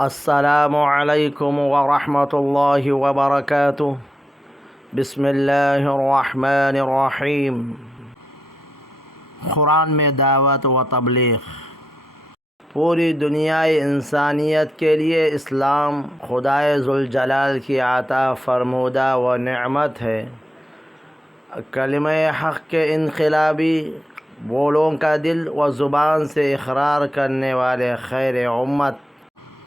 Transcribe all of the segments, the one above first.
السلام علیکم ورحمۃ اللہ وبرکاتہ۔ بسم اللہ الرحمن الرحیم۔ قرآن میں دعوت و تبلیغ۔ پوری دنیائے انسانیت کے لیے اسلام خدائے ذوالجلال کی عطا فرمودہ و نعمت ہے۔ کلمہ حق کے انقلابی بولوں کا دل و زبان سے اقرار کرنے والے خیر امت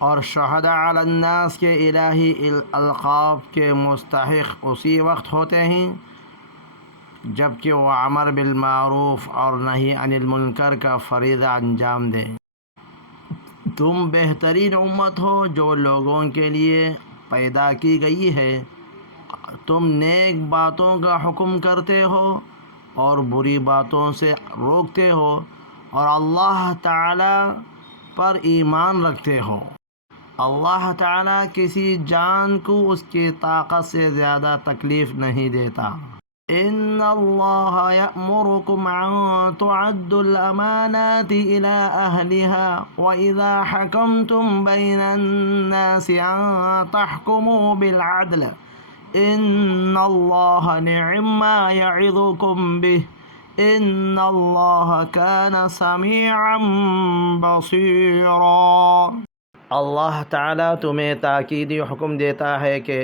اور شہداء علی الناس کے الہی القاب کے مستحق اسی وقت ہوتے ہیں جب کہ وہ امر بالمعروف اور نہی عن المنکر کا فریضہ انجام دیں۔ تم بہترین امت ہو جو لوگوں کے لیے پیدا کی گئی ہے۔ تم نیک باتوں کا حکم کرتے ہو اور بری باتوں سے روکتے ہو اور اللہ تعالی پر ایمان رکھتے ہو۔ اللہ تعالیٰ کسی جان کو اس کی طاقت سے زیادہ تکلیف نہیں دیتا۔ ان اللہ یأمرکم ان تعدوا الامانات الى اہلها واذا حکمتم بین الناس ان تحکموا بالعدل ان اللہ نعم ما یعظکم به ان اللہ کان سمیعا بصیرا۔ اللہ تعالیٰ تمہیں تاکیدی حکم دیتا ہے کہ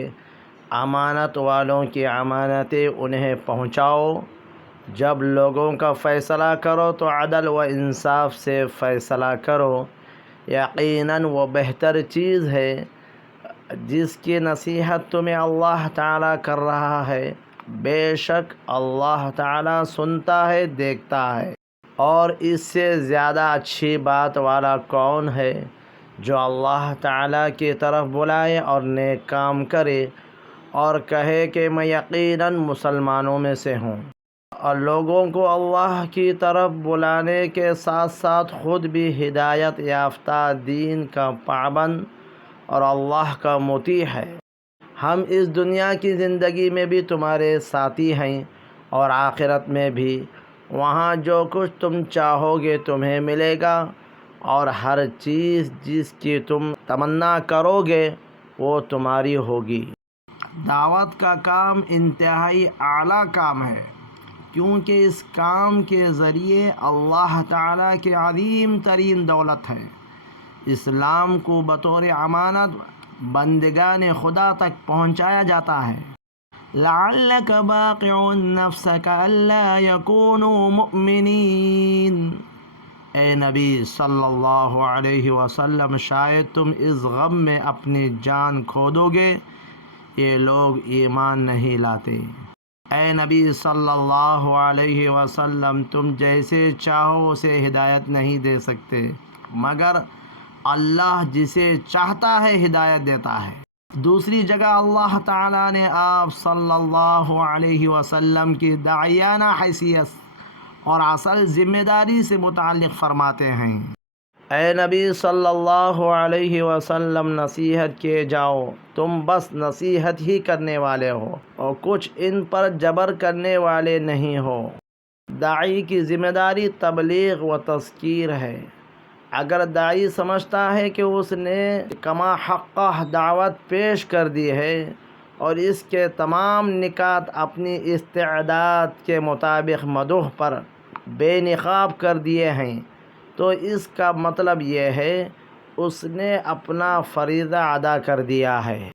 امانت والوں کی امانتیں انہیں پہنچاؤ۔ جب لوگوں کا فیصلہ کرو تو عدل و انصاف سے فیصلہ کرو۔ یقیناً وہ بہتر چیز ہے جس کی نصیحت تمہیں اللہ تعالیٰ کر رہا ہے۔ بے شک اللہ تعالیٰ سنتا ہے، دیکھتا ہے۔ اور اس سے زیادہ اچھی بات والا کون ہے جو اللہ تعالیٰ کی طرف بلائے اور نیک کام کرے اور کہے کہ میں یقیناً مسلمانوں میں سے ہوں، اور لوگوں کو اللہ کی طرف بلانے کے ساتھ ساتھ خود بھی ہدایت یافتہ دین کا پابند اور اللہ کا مطیع ہے۔ ہم اس دنیا کی زندگی میں بھی تمہارے ساتھی ہیں اور آخرت میں بھی۔ وہاں جو کچھ تم چاہو گے تمہیں ملے گا اور ہر چیز جس کی تم تمنا کرو گے وہ تمہاری ہوگی۔ دعوت کا کام انتہائی اعلیٰ کام ہے کیونکہ اس کام کے ذریعے اللہ تعالیٰ کی عظیم ترین دولت ہے، اسلام کو بطور امانت بندگان خدا تک پہنچایا جاتا ہے۔ لعلک باقع نفسک الا یکونوا مؤمنین۔ اے نبی صلی اللہ علیہ وسلم، شاید تم اس غم میں اپنی جان کھو دو گے یہ لوگ ایمان نہیں لاتے۔ اے نبی صلی اللہ علیہ وسلم، تم جیسے چاہو اسے ہدایت نہیں دے سکتے مگر اللہ جسے چاہتا ہے ہدایت دیتا ہے۔ دوسری جگہ اللہ تعالیٰ نے آپ صلی اللہ علیہ وسلم کی داعیانہ حیثیت اور اصل ذمہ داری سے متعلق فرماتے ہیں۔ اے نبی صلی اللہ علیہ وسلم، نصیحت کیے جاؤ، تم بس نصیحت ہی کرنے والے ہو اور کچھ ان پر جبر کرنے والے نہیں ہو۔ داعی کی ذمہ داری تبلیغ و تذکیر ہے۔ اگر داعی سمجھتا ہے کہ اس نے کما حقہ دعوت پیش کر دی ہے اور اس کے تمام نکات اپنی استعداد کے مطابق مدح پر بے نقاب کر دیے ہیں تو اس کا مطلب یہ ہے اس نے اپنا فریضہ ادا کر دیا ہے۔